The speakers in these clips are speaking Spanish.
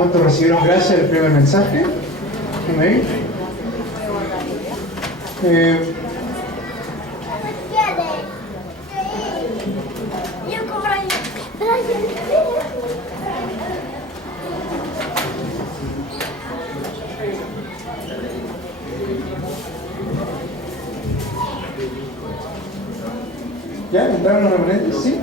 ¿Cuántos recibieron gracia del primer mensaje? Amén. ¿Ya entraron los remanentes? ¿Sí?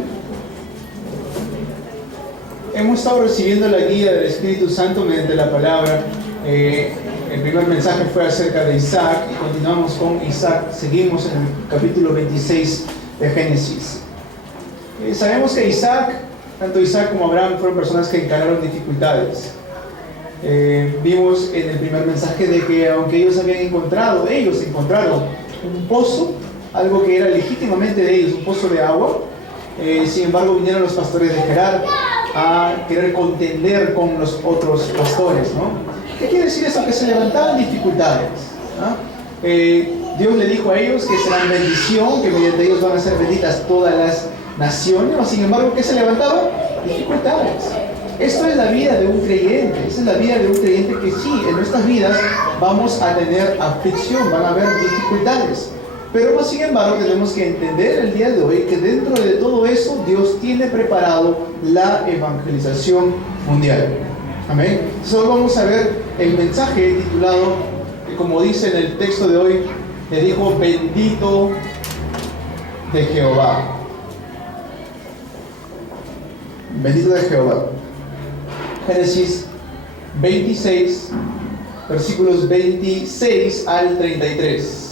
Hemos estado recibiendo la guía del Espíritu Santo mediante la palabra. El primer mensaje fue acerca de Isaac y continuamos con Isaac. Seguimos en el capítulo 26 de Génesis. Sabemos que tanto Isaac como Abraham fueron personas que encararon dificultades. Vimos en el primer mensaje de que aunque ellos encontraron un pozo, algo que era legítimamente de ellos, un pozo de agua, sin embargo vinieron los pastores de Gerar a querer contender con los otros pastores, ¿no? ¿Qué quiere decir eso? Que se levantaban dificultades, ¿no? Dios le dijo a ellos que serán bendición, que mediante ellos van a ser benditas todas las naciones, ¿no? Sin embargo, ¿qué se levantaban? Dificultades. Esto es la vida de un creyente, esa es la vida de un creyente que sí, en nuestras vidas vamos a tener aflicción, van a haber dificultades. Pero sin embargo tenemos que entender el día de hoy que dentro de todo eso Dios tiene preparado la evangelización mundial. Amén. Entonces hoy vamos a ver el mensaje titulado, como dice en el texto de hoy, le dijo: bendito de Jehová. Bendito de Jehová. Génesis 26, versículos 26 al 33.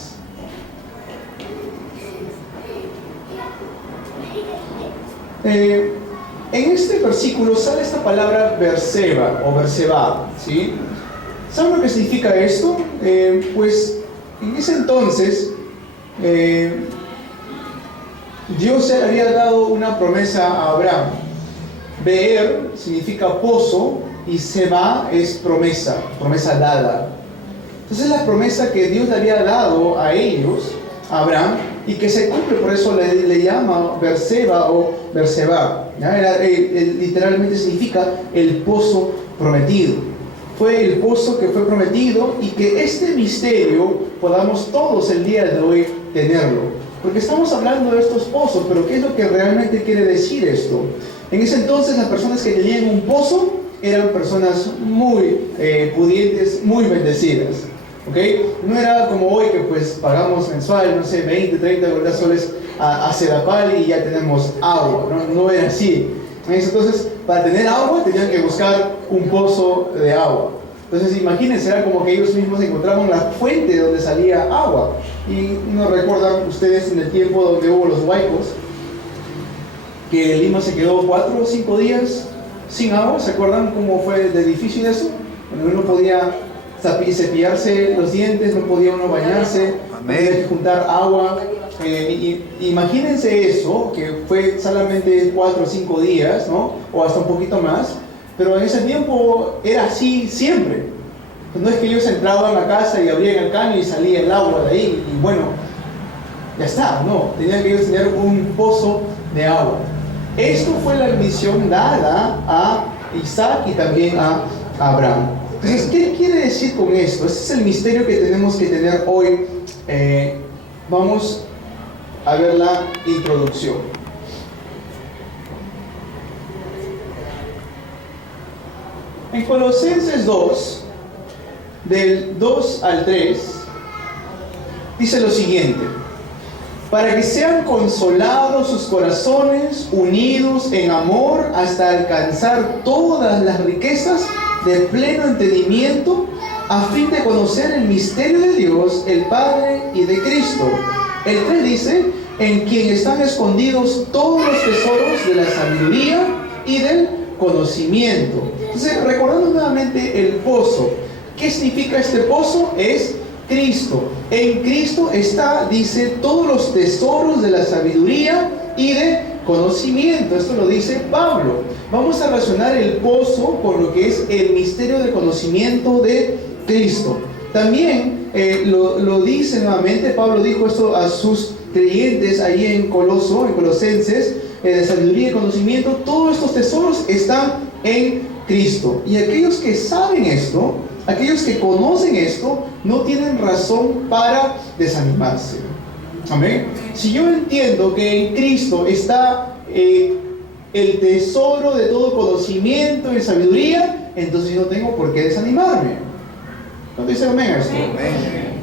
En este versículo sale esta palabra Berseba o Berseba, ¿sí? ¿Saben lo que significa esto? Pues en ese entonces Dios le había dado una promesa a Abraham. Beer significa pozo y Seba es promesa dada. Entonces la promesa que Dios le había dado a ellos, a Abraham, y que se cumple, por eso le llama Berseba o Berseba. Literalmente significa el pozo prometido. Fue el pozo que fue prometido y que este misterio podamos todos el día de hoy tenerlo. Porque estamos hablando de estos pozos, pero ¿qué es lo que realmente quiere decir esto? En ese entonces las personas que tenían un pozo eran personas muy pudientes, muy bendecidas. ¿Okay? No era como hoy que pues pagamos mensual, no sé, 20, 30 soles a Sedapal y ya tenemos agua, no era así. Entonces, para tener agua tenían que buscar un pozo de agua. Entonces, imagínense, era como que ellos mismos encontraban la fuente donde salía agua. Y no recuerdan ustedes en el tiempo donde hubo los huaicos, que Lima se quedó 4 o 5 días sin agua. ¿Se acuerdan cómo fue de difícil eso? Cuando uno podía cepillarse los dientes, no podía uno bañarse, tenía que juntar agua. Imagínense eso, que fue solamente 4 o 5 días, ¿no? O hasta un poquito más, pero en ese tiempo era así siempre. No es que ellos entraban a la casa y abrían el caño y salía el agua de ahí, y bueno, ya está, no, tenían que ellos tener un pozo de agua. Esto fue la misión dada a Isaac y también a Abraham. Entonces, ¿qué quiere decir con esto? Este es el misterio que tenemos que tener hoy. Vamos a ver la introducción. En Colosenses 2, del 2 al 3, dice lo siguiente: para que sean consolados sus corazones, unidos en amor hasta alcanzar todas las riquezas de pleno entendimiento, a fin de conocer el misterio de Dios, el Padre y de Cristo. El 3 dice: en quien están escondidos todos los tesoros de la sabiduría y del conocimiento. Entonces, recordando nuevamente el pozo. ¿Qué significa este pozo? Es Cristo. En Cristo está, dice, todos los tesoros de la sabiduría y de conocimiento. Esto lo dice Pablo. Vamos a relacionar el pozo con lo que es el misterio del conocimiento de Cristo. También lo dice nuevamente, Pablo dijo esto a sus creyentes ahí en Colosenses, de sabiduría y conocimiento. Todos estos tesoros están en Cristo. Y aquellos que saben esto, aquellos que conocen esto, no tienen razón para desanimarse. Amén. Si yo entiendo que en Cristo está el tesoro de todo conocimiento y sabiduría, entonces yo no tengo por qué desanimarme. ¿No dicen amén a esto? Amén.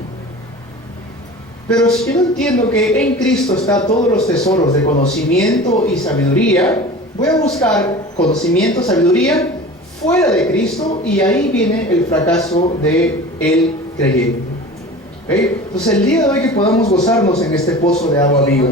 Pero si yo no entiendo que en Cristo está todos los tesoros de conocimiento y sabiduría, voy a buscar conocimiento, sabiduría fuera de Cristo, y ahí viene el fracaso del creyente. ¿Okay? Entonces el día de hoy que podamos gozarnos en este pozo de agua viva,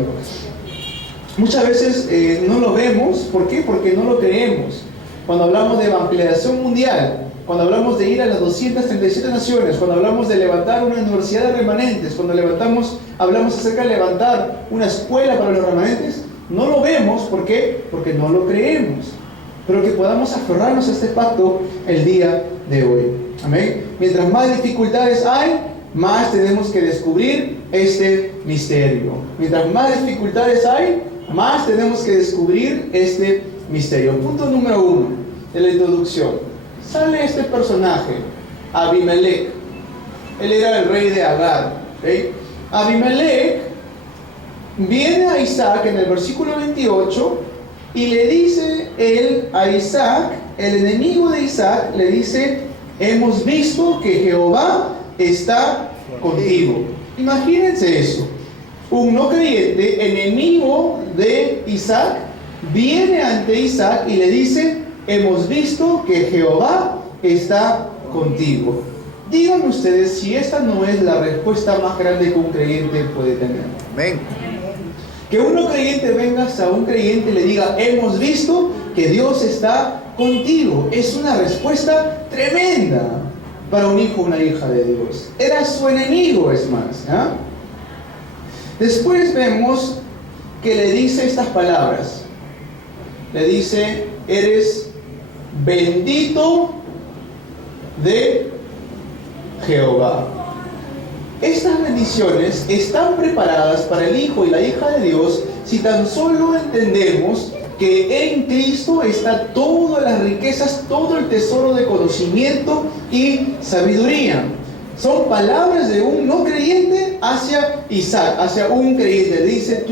muchas veces no lo vemos. ¿Por qué? Porque no lo creemos. Cuando hablamos de evangelización mundial, cuando hablamos de ir a las 237 naciones, cuando hablamos de levantar una universidad de remanentes, cuando hablamos acerca de levantar una escuela para los remanentes, no lo vemos. ¿Por qué? Porque no lo creemos. Pero que podamos aferrarnos a este pacto el día de hoy. Amén. Mientras más dificultades hay, más tenemos que descubrir este misterio. Mientras más dificultades hay, más tenemos que descubrir este misterio. Punto número 1 de la introducción. Sale este personaje, Abimelech. Él era el rey de Agar. ¿Okay? Abimelech viene a Isaac en el versículo 28 y le dice él a Isaac, el enemigo de Isaac, le dice: hemos visto que Jehová está contigo. Imagínense eso. Un no creyente, enemigo de Isaac, viene ante Isaac y le dice: hemos visto que Jehová está contigo. Díganme ustedes si esta no es la respuesta más grande que un creyente puede tener. Amén. Que un no creyente venga a un creyente y le diga: hemos visto que Dios está contigo. Es una respuesta tremenda para un hijo o una hija de Dios. Era su enemigo, es más. ¿Ah? Después vemos que le dice estas palabras. Le dice: eres bendito de Jehová. Estas bendiciones están preparadas para el hijo y la hija de Dios si tan solo entendemos que en Cristo está todas las riquezas, todo el tesoro de conocimiento y sabiduría. Son palabras de un no creyente hacia Isaac, hacia un creyente. Dice: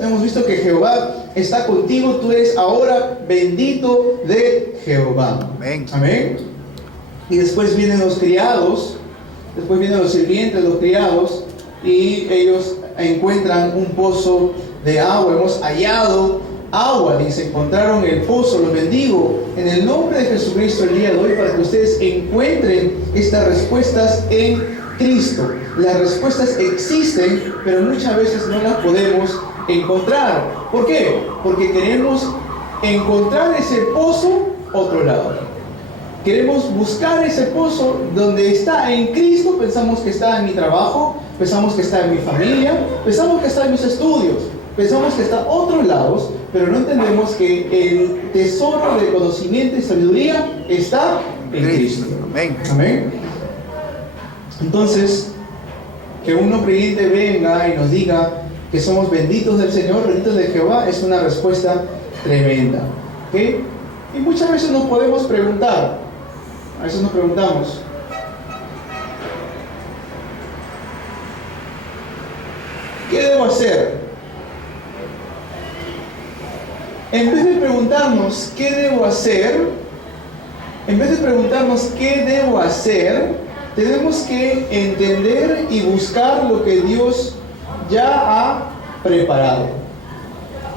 hemos visto que Jehová está contigo, tú eres ahora bendito de Jehová. Amén. Amén. Y después vienen los criados, después vienen los sirvientes, los criados, y ellos encuentran un pozo de agua. Hemos hallado agua, dice, encontraron el pozo. Los bendigo en el nombre de Jesucristo el día de hoy para que ustedes encuentren estas respuestas en Cristo. Las respuestas existen, pero muchas veces no las podemos encontrar. ¿Por qué? Porque queremos encontrar ese pozo otro lado. Queremos buscar ese pozo donde está en Cristo. Pensamos que está en mi trabajo, pensamos que está en mi familia, pensamos que está en mis estudios, pensamos que está en otros lados, pero no entendemos que el tesoro de conocimiento y sabiduría está en Cristo. Amén. Amén. Entonces, que un no creyente venga y nos diga que somos benditos del Señor, benditos de Jehová, es una respuesta tremenda. ¿Okay? Y muchas veces nos podemos preguntar, a veces nos preguntamos: ¿qué debo hacer? En vez de preguntarnos qué debo hacer, tenemos que entender y buscar lo que Dios ya ha preparado.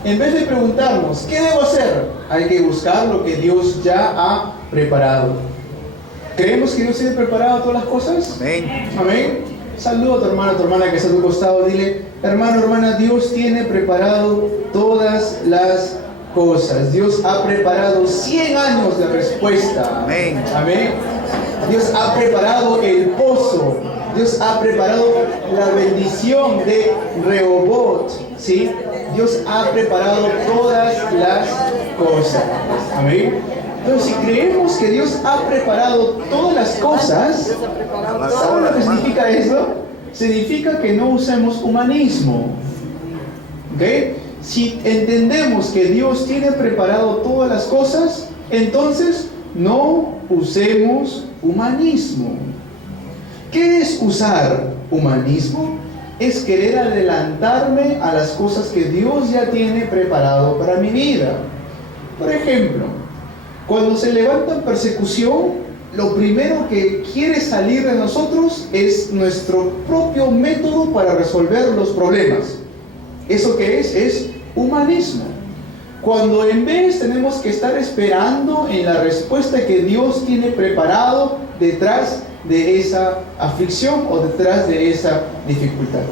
En vez de preguntarnos qué debo hacer, hay que buscar lo que Dios ya ha preparado. ¿Creemos que Dios tiene preparado todas las cosas? Amén. Amén. Saluda a tu hermana que está a tu costado. Dile: hermano, hermana, Dios tiene preparado todas las cosas. Dios ha preparado 100 años de respuesta. Amén. Amén. Dios ha preparado el pozo. Dios ha preparado la bendición de Rehoboth. ¿Sí? Dios ha preparado todas las cosas. Amén. Entonces, si creemos que Dios ha preparado todas las cosas, ¿saben lo que significa eso? Significa que no usemos humanismo. ¿Okay? Si entendemos que Dios tiene preparado todas las cosas, entonces no usemos humanismo. ¿Qué es usar humanismo? Es querer adelantarme a las cosas que Dios ya tiene preparado para mi vida. Por ejemplo, cuando se levanta persecución, lo primero que quiere salir de nosotros es nuestro propio método para resolver los problemas. ¿Eso qué es? Es humanismo. Cuando en vez tenemos que estar esperando en la respuesta que Dios tiene preparado detrás de esa aflicción o detrás de esa dificultad.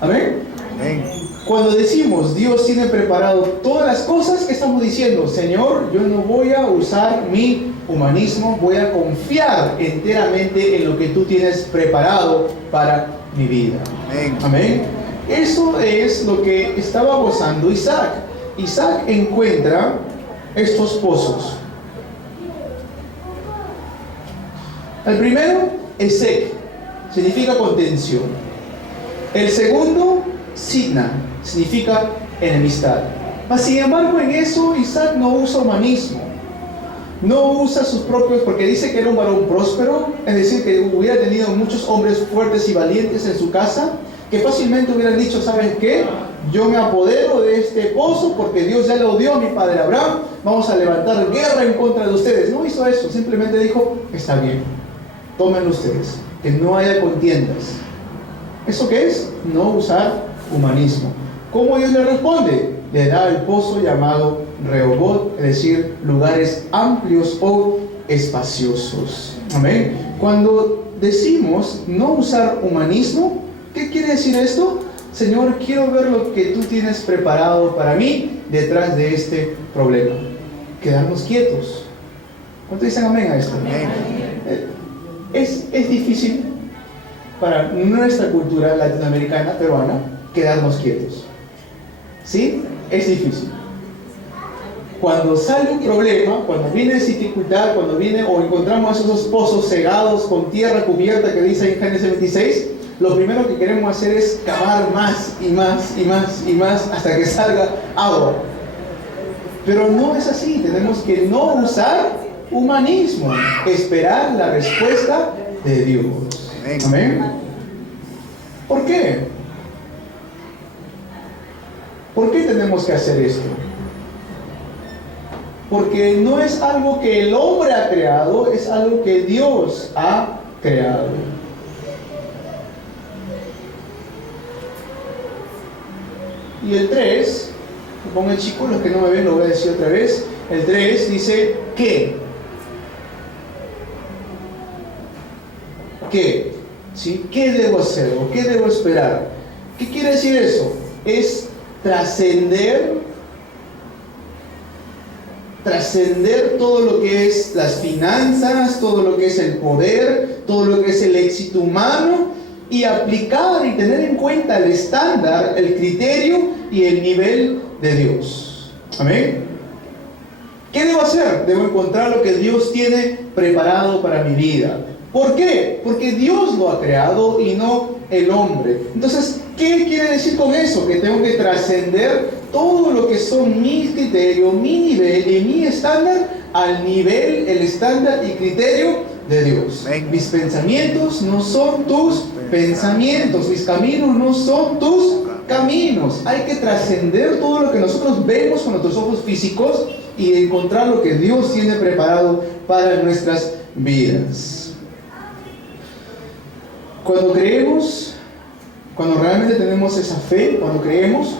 ¿Amén? Amén. Cuando decimos Dios tiene preparado todas las cosas, ¿qué estamos diciendo? Señor, yo no voy a usar mi humanismo, voy a confiar enteramente en lo que tú tienes preparado para mi vida. Amén. Amén. Eso es lo que estaba gozando Isaac. Isaac encuentra estos pozos. El primero, Esek, significa contención. El segundo, Sitna, significa enemistad. Mas sin embargo, en eso Isaac no usa humanismo. No usa sus propios, porque dice que era un varón próspero, es decir, que hubiera tenido muchos hombres fuertes y valientes en su casa, que fácilmente hubieran dicho, ¿saben qué? Yo me apodero de este pozo porque Dios ya lo dio a mi padre Abraham, vamos a levantar guerra en contra de ustedes. No hizo eso, simplemente dijo, está bien, tómenlo ustedes, que no haya contiendas. ¿Eso qué es? No usar humanismo. ¿Cómo Dios le responde? Le da el pozo llamado Rehobot, es decir, lugares amplios o espaciosos. Amén. Cuando decimos no usar humanismo, ¿qué quiere decir esto? Señor, quiero ver lo que tú tienes preparado para mí detrás de este problema. Quedarnos quietos. ¿Cuántos dicen amén a esto? Amén. Es difícil para nuestra cultura latinoamericana, peruana, quedarnos quietos. ¿Sí? Es difícil. Cuando sale un problema, cuando viene dificultad, cuando viene o encontramos esos pozos cegados con tierra cubierta que dice en Génesis 26, lo primero que queremos hacer es cavar más y más y más y más hasta que salga agua. Pero no es así, tenemos que no usar humanismo, esperar la respuesta de Dios. Amén. ¿Por qué? ¿Por qué tenemos que hacer esto? Porque no es algo que el hombre ha creado, es algo que Dios ha creado. Y el 3, pongan chicos, los que no me ven lo voy a decir otra vez. El 3 dice ¿qué? ¿Qué? ¿Sí? ¿Qué debo hacer o qué debo esperar? ¿Qué quiere decir eso? Es trascender todo lo que es las finanzas, todo lo que es el poder, todo lo que es el éxito humano y aplicar y tener en cuenta el estándar, el criterio y el nivel de Dios. Amén. ¿Qué debo hacer? Debo encontrar lo que Dios tiene preparado para mi vida. ¿Por qué? Porque Dios lo ha creado y no el hombre. Entonces, ¿qué quiere decir con eso? Que tengo que trascender todo lo que son mis criterios, mi nivel y mi estándar al nivel, el estándar y criterio de Dios. Mis pensamientos no son tus pensamientos, mis caminos no son tus caminos. Hay que trascender todo lo que nosotros vemos con nuestros ojos físicos y encontrar lo que Dios tiene preparado para nuestras vidas. Cuando creemos, cuando realmente tenemos esa fe, cuando creemos,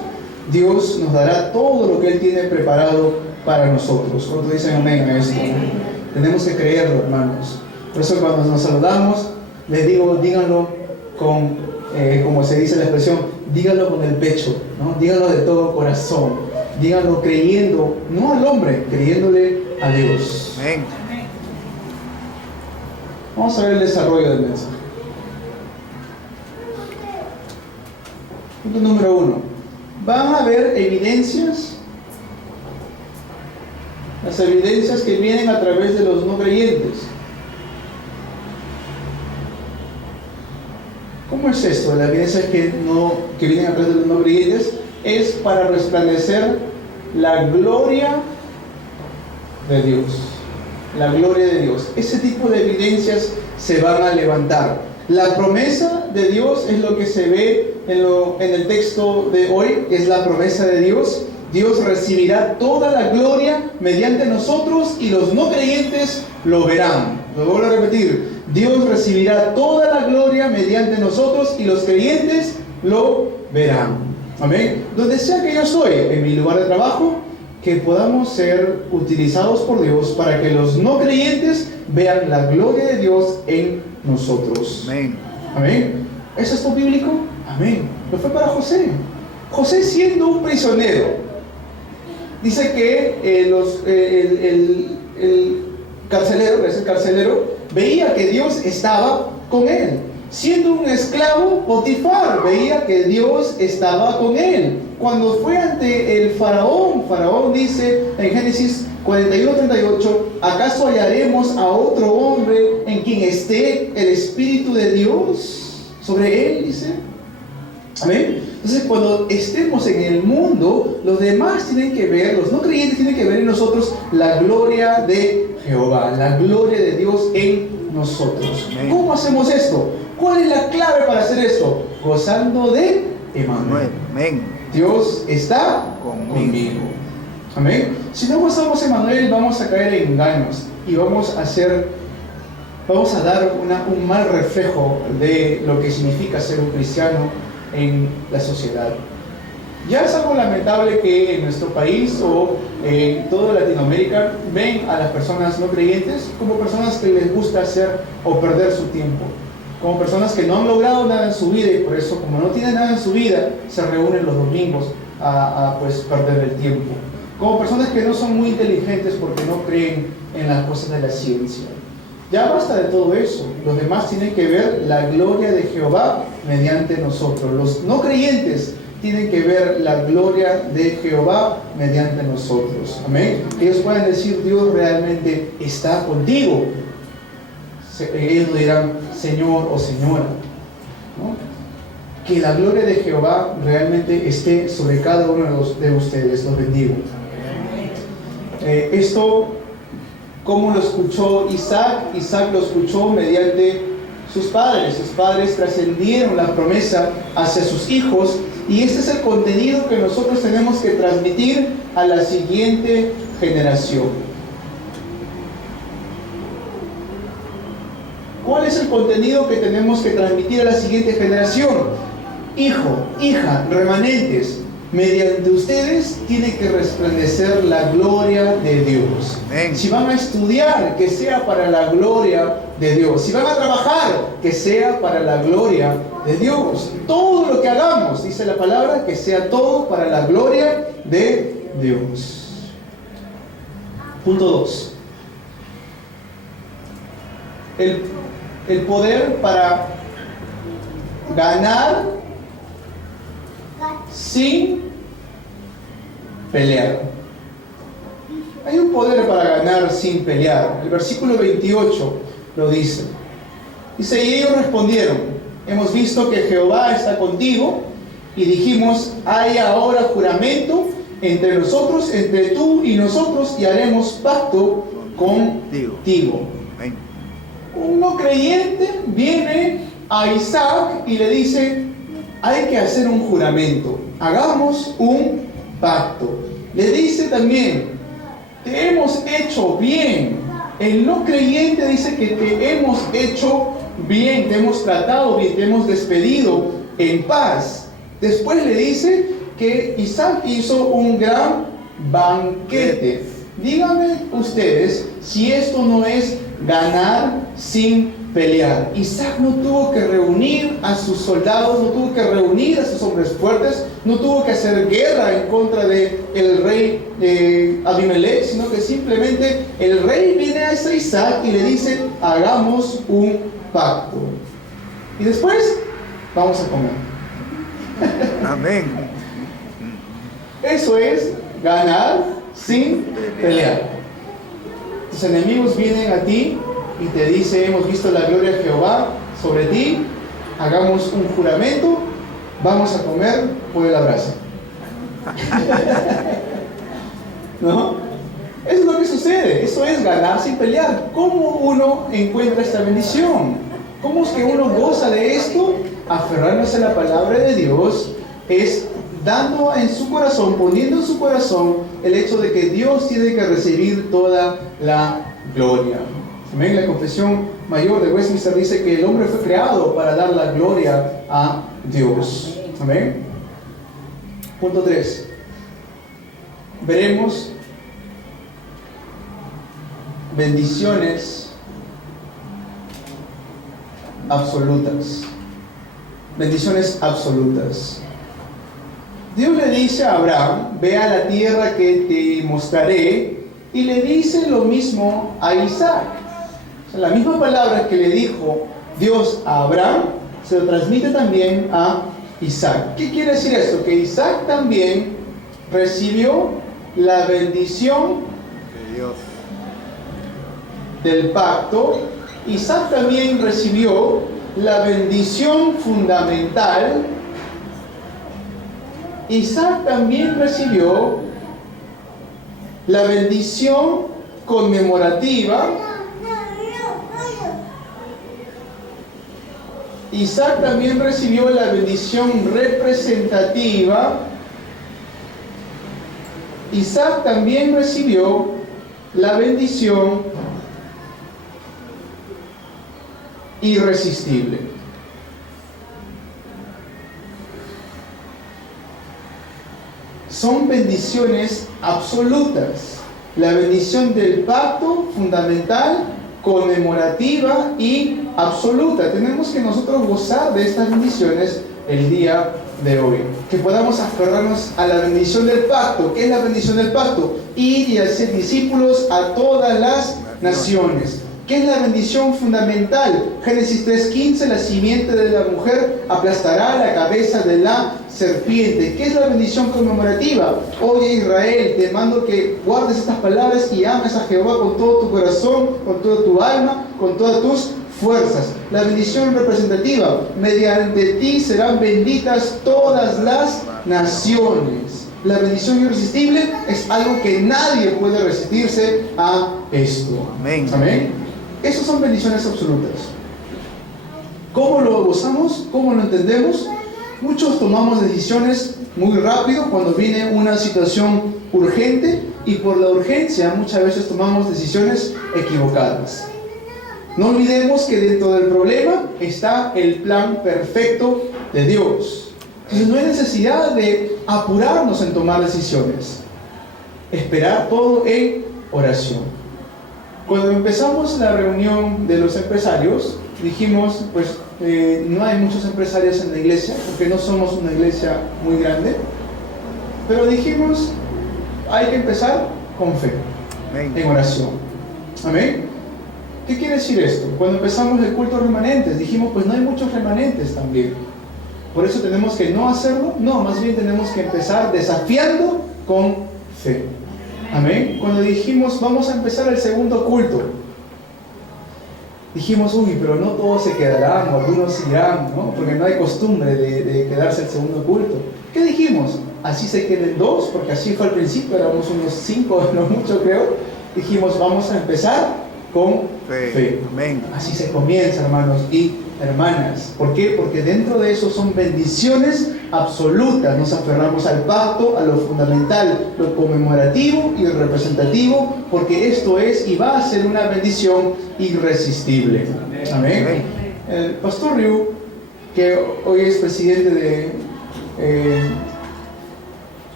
Dios nos dará todo lo que Él tiene preparado para nosotros. ¿Cuántos dicen amén a esto? Tenemos que creerlo, hermanos. Por eso cuando nos saludamos, les digo, díganlo con, como se dice la expresión, díganlo con el pecho, ¿no? Díganlo de todo corazón. Díganlo creyendo, no al hombre, creyéndole a Dios. Amén. Vamos a ver el desarrollo del mensaje. Punto número 1. Van a haber evidencias, las evidencias que vienen a través de los no creyentes. ¿Cómo es esto? La evidencia que vienen a través de los no creyentes es para resplandecer la gloria de Dios. la gloria de Dios. Ese tipo de evidencias se van a levantar. La promesa de Dios es lo que se ve en el texto de hoy, es la promesa de Dios. Dios recibirá toda la gloria mediante nosotros y los no creyentes lo verán. Lo vuelvo a repetir. Dios recibirá toda la gloria mediante nosotros y los creyentes lo verán. Amén. Donde sea que yo estoy, en mi lugar de trabajo, que podamos ser utilizados por Dios para que los no creyentes vean la gloria de Dios en nosotros. Amén. Amén. ¿Eso es bíblico? Amén. Lo fue para José. José, siendo un prisionero, dice que el carcelero veía que Dios estaba con él. Siendo un esclavo, Potifar veía que Dios estaba con él. Cuando fue ante el Faraón dice en Génesis 41:38, ¿acaso hallaremos a otro hombre en quien esté el Espíritu de Dios sobre él? Dice. Amén. Entonces, cuando estemos en el mundo, los demás tienen que ver, los no creyentes tienen que ver en nosotros la gloria de Jehová, la gloria de Dios en nosotros. Amén. ¿Cómo hacemos esto? ¿Cuál es la clave para hacer esto? Gozando de Emmanuel. Amén. Dios está conmigo. Amén. Si no gozamos de Emmanuel, vamos a caer en engaños y vamos a dar un mal reflejo de lo que significa ser un cristiano en la sociedad. Ya es algo lamentable que en nuestro país o en toda Latinoamérica ven a las personas no creyentes como personas que les gusta hacer o perder su tiempo, como personas que no han logrado nada en su vida y por eso, como no tienen nada en su vida, se reúnen los domingos a perder el tiempo, como personas que no son muy inteligentes porque no creen en las cosas de la ciencia. Ya basta de todo eso. Los demás tienen que ver la gloria de Jehová mediante nosotros. Los no creyentes tienen que ver la gloria de Jehová mediante nosotros. Amén. Ellos pueden decir, Dios realmente está contigo. Ellos dirán, Señor o Señora, ¿no? Que la gloria de Jehová realmente esté sobre cada uno de ustedes. Los bendigo. Esto, ¿cómo lo escuchó Isaac? Isaac lo escuchó mediante sus padres. Sus padres trascendieron la promesa hacia sus hijos y este es el contenido que nosotros tenemos que transmitir a la siguiente generación. ¿Cuál es el contenido que tenemos que transmitir a la siguiente generación? Hijo, hija, remanentes, mediante ustedes tiene que resplandecer la gloria de Dios. Amén. Si van a estudiar, que sea para la gloria de Dios. Si van a trabajar, que sea para la gloria de Dios. Todo lo que hagamos, dice la palabra, que sea todo para la gloria de Dios. Punto 2. El poder para ganar sin pelear. Hay un poder para ganar sin pelear. El versículo 28 lo dice. Dice, y ellos respondieron, hemos visto que Jehová está contigo, y dijimos, hay ahora juramento entre nosotros, entre tú y nosotros, y haremos pacto contigo. Un no creyente viene a Isaac y le dice, hay que hacer un juramento, hagamos un pacto. Le dice también, te hemos hecho bien. El no creyente dice que te hemos hecho bien, te hemos tratado bien, te hemos despedido en paz. Después le dice que Isaac hizo un gran banquete. Díganme ustedes si esto no es ganar sin pelear. Isaac no tuvo que reunir a sus soldados, no tuvo que reunir a sus hombres fuertes, no tuvo que hacer guerra en contra del rey Abimelech, sino que simplemente el rey viene a ese Isaac y le dice, hagamos un pacto. Y después vamos a comer. Amén. Eso es ganar sin pelear. Tus enemigos vienen a ti y te dice, hemos visto la gloria de Jehová sobre ti, hagamos un juramento, vamos a comer pollo a la brasa. ¿No? Eso es lo que sucede. eso es ganar sin pelear. ¿Cómo uno encuentra esta bendición? ¿Cómo es que uno goza de esto? Aferrarnos a la palabra de Dios es dando en su corazón, poniendo en su corazón el hecho de que Dios tiene que recibir toda la gloria. Amén. La confesión mayor de Westminster dice que el hombre fue creado para dar la gloria a Dios. Amén. Punto 3. Veremos bendiciones absolutas. Bendiciones absolutas. Dios le dice a Abraham: ve a la tierra que te mostraré, y le dice lo mismo a Isaac. O sea, la misma palabra que le dijo Dios a Abraham se lo transmite también a Isaac. ¿Qué quiere decir esto? Que Isaac también recibió la bendición De Dios. del pacto. Isaac también recibió la bendición fundamental. Isaac también recibió la bendición conmemorativa. Isaac también recibió la bendición representativa. Isaac también recibió la bendición irresistible. Son bendiciones absolutas. La bendición del pacto fundamental, conmemorativa y absoluta. Tenemos que nosotros gozar de estas bendiciones el día de hoy. Que podamos aferrarnos a la bendición del pacto. ¿Qué es la bendición del pacto? Ir y hacer discípulos a todas las naciones. ¿Qué es la bendición fundamental? Génesis 3:15, la simiente de la mujer aplastará la cabeza de la serpiente. ¿Qué es la bendición conmemorativa? Oye Israel, te mando que guardes estas palabras y ames a Jehová con todo tu corazón, con toda tu alma, con todas tus fuerzas. La bendición representativa: mediante ti serán benditas todas las naciones. La bendición irresistible es algo que nadie puede resistirse a esto. Amén. Amén. Esas son bendiciones absolutas. ¿Cómo lo gozamos? ¿Cómo lo entendemos? Muchos tomamos decisiones muy rápido cuando viene una situación urgente, y por la urgencia muchas veces tomamos decisiones equivocadas. No olvidemos que dentro del problema está el plan perfecto de Dios. Entonces no hay necesidad de apurarnos en tomar decisiones. Esperar todo en oración. Cuando empezamos la reunión de los empresarios, dijimos, pues no hay muchos empresarios en la iglesia, porque no somos una iglesia muy grande, pero dijimos, hay que empezar con fe, Amén. en oración. Amén. ¿Qué quiere decir esto? Cuando empezamos el culto remanentes, dijimos, pues no hay muchos remanentes también. Por eso tenemos que no hacerlo, no, más bien tenemos que empezar desafiando con fe. Amén. Cuando dijimos, vamos a empezar el segundo culto, dijimos, uy, pero no todos se quedarán, o algunos irán, ¿no? Porque no hay costumbre de quedarse el segundo culto. ¿Qué dijimos? Así se queden dos, porque así fue al principio, éramos unos 5, no mucho creo. Dijimos, vamos a empezar con fe. Amén. Así se comienza, hermanos y hermanas. ¿Por qué? Porque dentro de eso son bendiciones absolutas. Nos aferramos al pacto, a lo fundamental, lo conmemorativo y lo representativo, porque esto es y va a ser una bendición irresistible. Amén. El pastor Ryu, que hoy es presidente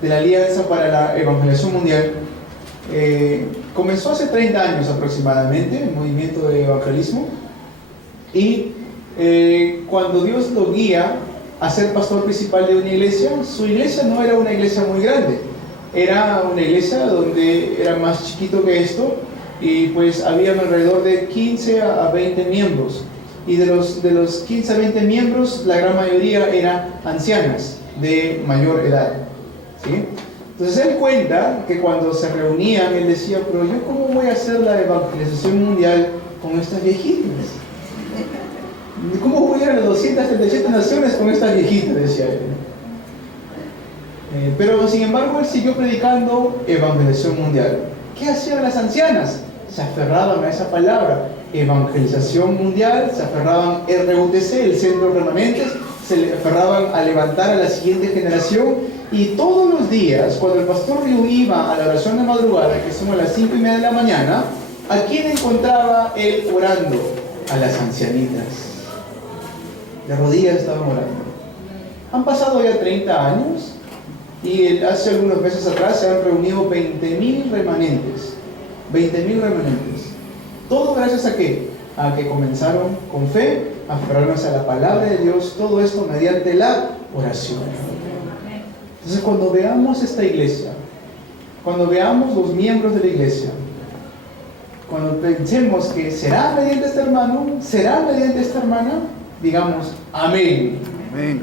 de la Alianza para la Evangelización Mundial, comenzó hace 30 años aproximadamente el movimiento de evangelismo, y cuando Dios lo guía a ser pastor principal de una iglesia, su iglesia no era una iglesia muy grande, era una iglesia donde era más chiquito que esto, y pues había alrededor de 15 a 20 miembros, y de los 15 a 20 miembros la gran mayoría eran ancianas de mayor edad, ¿sí? Entonces él cuenta que cuando se reunían, él decía, pero yo ¿cómo voy a hacer la evangelización mundial con estas viejitas? ¿Cómo voy a ir a las 237 naciones con estas viejitas?, decía él. Pero sin embargo él siguió predicando evangelización mundial. ¿Qué hacían las ancianas? Se aferraban a esa palabra, evangelización mundial, se aferraban RUTC, el centro de remanentes, se aferraban a levantar a la siguiente generación. Y todos los días, cuando el pastor Ryu iba a la oración de madrugada, que son a las 5:30 de la mañana, ¿a quién encontraba él orando? A las ancianitas. De rodillas estaban orando. Han pasado ya 30 años y hace algunos meses atrás se han reunido 20.000 remanentes. 20.000 remanentes. ¿Todo gracias a qué? A que comenzaron con fe, a aferrarse a la palabra de Dios, todo esto mediante la oración. Entonces, cuando veamos esta iglesia, cuando veamos los miembros de la iglesia, cuando pensemos que será mediante este hermano, será mediante esta hermana, digamos, amén. Amén.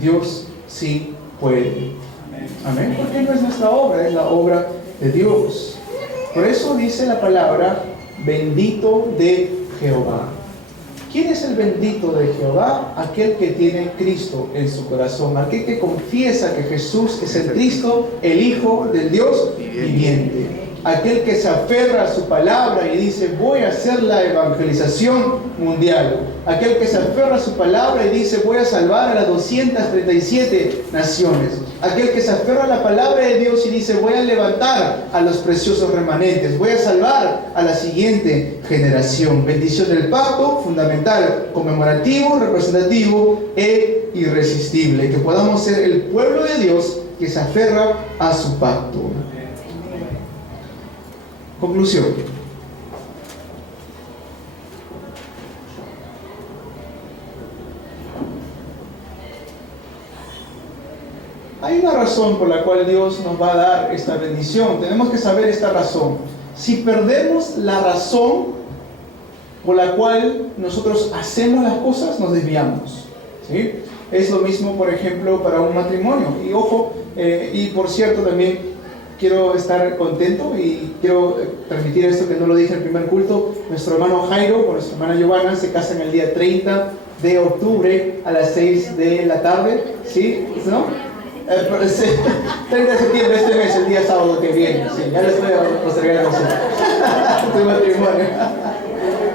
Dios sí puede. Amén. Porque no es nuestra obra, es la obra de Dios. Por eso dice la palabra, bendito de Jehová. ¿Quién es el bendito de Jehová? Aquel que tiene Cristo en su corazón, aquel que confiesa que Jesús es el Cristo, el Hijo del Dios viviente. Aquel que se aferra a su palabra y dice, voy a hacer la evangelización mundial. Aquel que se aferra a su palabra y dice, voy a salvar a las 237 naciones. Aquel que se aferra a la palabra de Dios y dice, voy a levantar a los preciosos remanentes. Voy a salvar a la siguiente generación. Bendición del pacto, fundamental, conmemorativo, representativo e irresistible. Que podamos ser el pueblo de Dios que se aferra a su pacto. Conclusión. Hay una razón por la cual Dios nos va a dar esta bendición. Tenemos que saber esta razón. Si perdemos la razón por la cual nosotros hacemos las cosas, nos desviamos. ¿Sí? Es lo mismo, por ejemplo, para un matrimonio. Y ojo, y por cierto también, quiero estar contento y quiero transmitir esto que no lo dije en el primer culto. Nuestro hermano Jairo con nuestra hermana Giovanna se casan el día 30 de octubre a las 6 de la tarde. ¿Sí? ¿No? 30 de septiembre, este mes, el día sábado que viene. Sí, ya le estoy postergando tu matrimonio.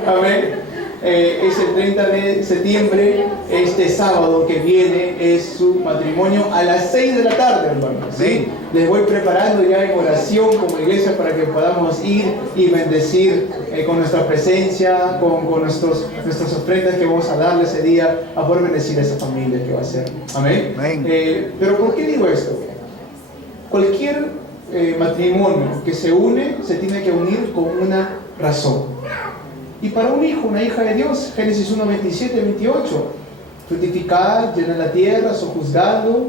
Amén. Es el 30 de septiembre, este sábado que viene es su matrimonio a las 6 de la tarde, hermanos. ¿Sí? Les voy preparando ya en oración como iglesia para que podamos ir y bendecir con nuestra presencia, con nuestras ofrendas que vamos a darle ese día, a poder bendecir a esa familia que va a ser. Amén. Pero ¿por qué digo esto? Cualquier matrimonio que se une se tiene que unir con una razón. Y para un hijo, una hija de Dios, Génesis 1, 27, 28, fructificad, llenad la tierra, sojuzgadlo.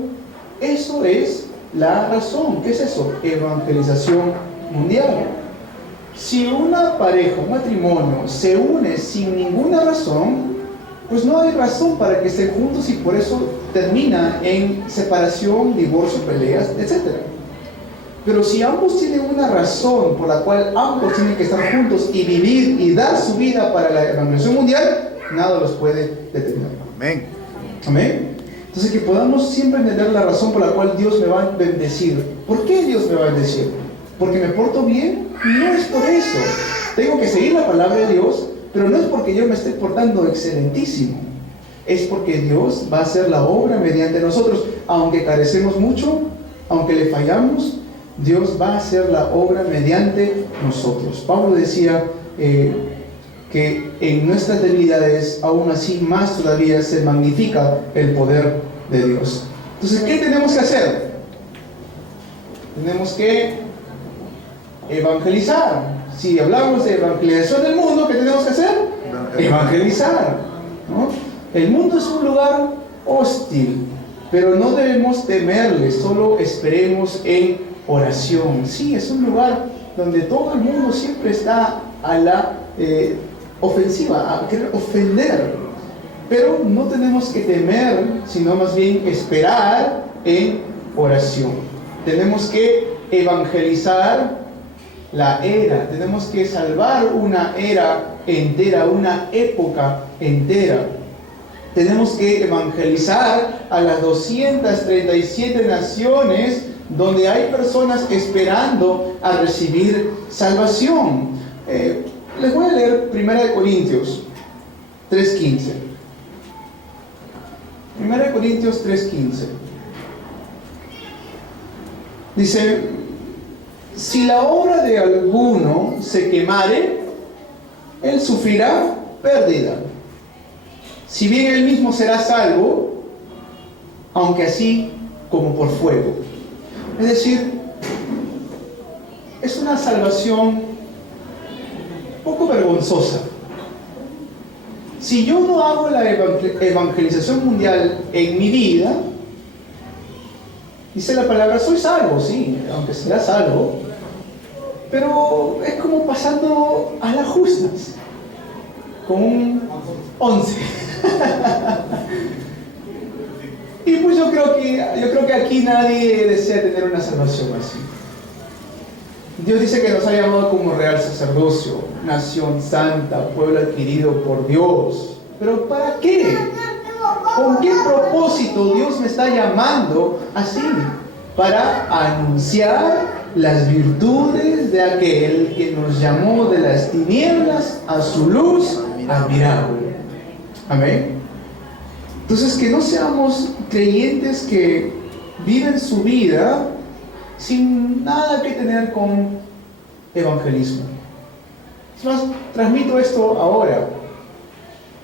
Eso es la razón. ¿Qué es eso? Evangelización mundial. Si una pareja, un matrimonio, se une sin ninguna razón, pues no hay razón para que estén juntos y por eso termina en separación, divorcio, peleas, etc. Pero si ambos tienen una razón por la cual ambos tienen que estar juntos y vivir y dar su vida para la evangelización mundial, nada los puede detener. Amén. Amén. Entonces que podamos siempre entender la razón por la cual Dios me va a bendecir. ¿Por qué Dios me va a bendecir? ¿Porque me porto bien? No es por eso. Tengo que seguir la palabra de Dios, pero no es porque yo me esté portando excelentísimo. Es porque Dios va a hacer la obra mediante nosotros. Aunque carecemos mucho, aunque le fallamos, Dios va a hacer la obra mediante nosotros. Pablo decía que en nuestras debilidades, aún así más todavía se magnifica el poder de Dios. Entonces, ¿qué tenemos que hacer? Tenemos que evangelizar. Si hablamos de evangelización del mundo, ¿qué tenemos que hacer? Evangelizar, ¿no? El mundo es un lugar hostil, pero no debemos temerle, solo esperemos en oración. Sí, es un lugar donde todo el mundo siempre está a la ofensiva, a querer ofender. Pero no tenemos que temer, sino más bien esperar en oración. Tenemos que evangelizar la era, tenemos que salvar una era entera, una época entera. Tenemos que evangelizar a las 237 naciones donde hay personas esperando a recibir salvación. Les voy a leer 1 Corintios 3:15. 1 Corintios 3:15. Dice: si la obra de alguno se quemare, él sufrirá pérdida, si bien él mismo será salvo, aunque así como por fuego. Es decir, es una salvación poco vergonzosa. Si yo no hago la evangelización mundial en mi vida, dice la palabra, soy salvo, sí, aunque será salvo, pero es como pasando a las justas, con un 11. Y pues yo creo que aquí nadie desea tener una salvación así. Dios dice que nos ha llamado como real sacerdocio, nación santa, pueblo adquirido por Dios. ¿Pero para qué? ¿Con qué propósito Dios me está llamando así? Para anunciar las virtudes de aquel que nos llamó de las tinieblas a su luz admirable. Amén. Entonces, que no seamos creyentes que viven su vida sin nada que tener con evangelismo. Es más, transmito esto ahora.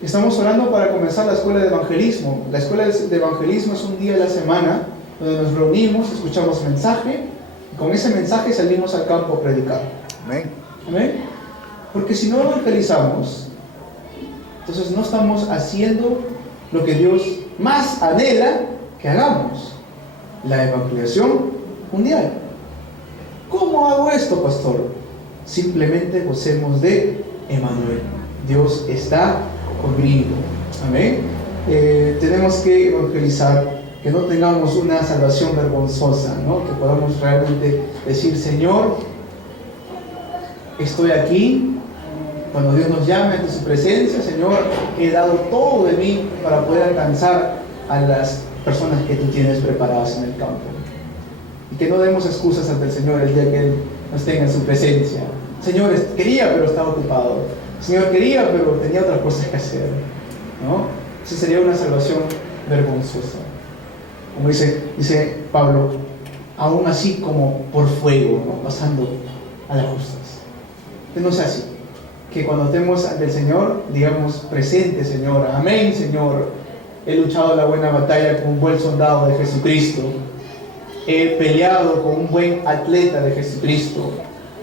Estamos orando para comenzar la escuela de evangelismo. La escuela de evangelismo es un día a la semana donde nos reunimos, escuchamos mensaje, y con ese mensaje salimos al campo a predicar. Amén. ¿Amén? Porque si no evangelizamos, entonces no estamos haciendo lo que Dios más anhela que hagamos: la evangelización mundial. ¿Cómo hago esto, pastor? Simplemente gocemos de Emmanuel. Dios está conmigo. Amén. Tenemos que evangelizar, que no tengamos una salvación vergonzosa, ¿no? Que podamos realmente decir: Señor, estoy aquí. Cuando Dios nos llame ante su presencia, Señor, he dado todo de mí para poder alcanzar a las personas que tú tienes preparadas en el campo. Y que no demos excusas ante el Señor el día que Él nos tenga en su presencia. Señor, quería, pero estaba ocupado. Señor, quería, pero tenía otras cosas que hacer, ¿no? Esa sería una salvación vergonzosa. Como dice Pablo, aún así como por fuego, ¿no? Pasando a las justas. Que no sea así. Que cuando estemos ante el Señor, digamos: presente, Señor. Amén, Señor. He luchado la buena batalla como un buen soldado de Jesucristo. He peleado como un buen atleta de Jesucristo.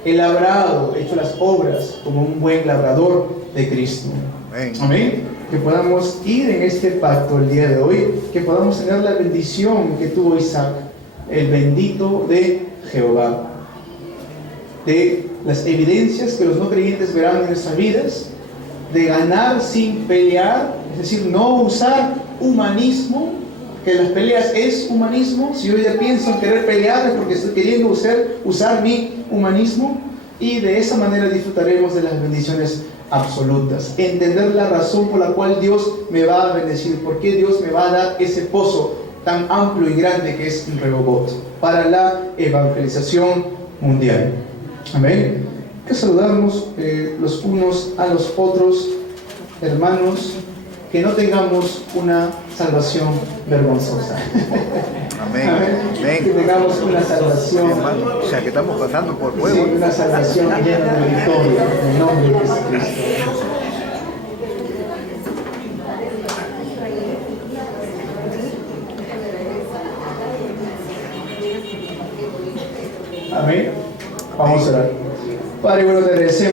He labrado, he hecho las obras como un buen labrador de Cristo. Amén. Amén. Que podamos ir en este pacto el día de hoy, que podamos tener la bendición que tuvo Isaac, el bendito de Jehová, de las evidencias que los no creyentes verán en nuestras vidas, de ganar sin pelear, es decir, no usar humanismo, que las peleas es humanismo. Si yo ya pienso en querer pelear es porque estoy queriendo usar mi humanismo, y de esa manera disfrutaremos de las bendiciones absolutas. Entender la razón por la cual Dios me va a bendecir, por qué Dios me va a dar ese pozo tan amplio y grande que es Rehoboth para la evangelización mundial. Amén. Hay que saludarnos los unos a los otros, hermanos, que no tengamos una salvación vergonzosa. Amén. Amén. Que tengamos una salvación, Hermano, o sea, que estamos pasando por fuego. sí, una salvación llena de victoria, en el nombre de Jesucristo. Amén. Vamos a orar. Padre, bueno, te agradecemos.